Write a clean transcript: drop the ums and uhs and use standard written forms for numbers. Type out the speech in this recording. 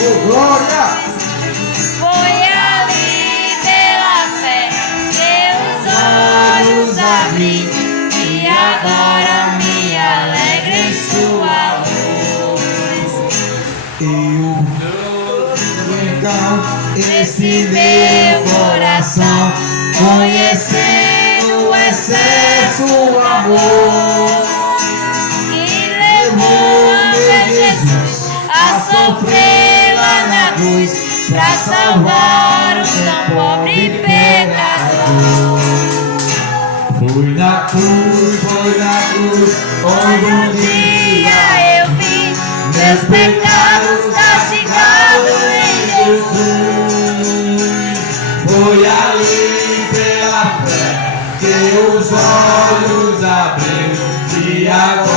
Oh, glória! Foi ali pela fé que os olhos abri e agora me alegro em sua luz. Então, esse meu coração, conhecendo o excesso amor, Que levou a meu Jesus a sofrer lá na cruz pra salvar o tão pobre pecador. Foi na cruz, onde um dia eu vi meus pecados castigados em Jesus. Foi ali pela fé que os olhos abriram e agora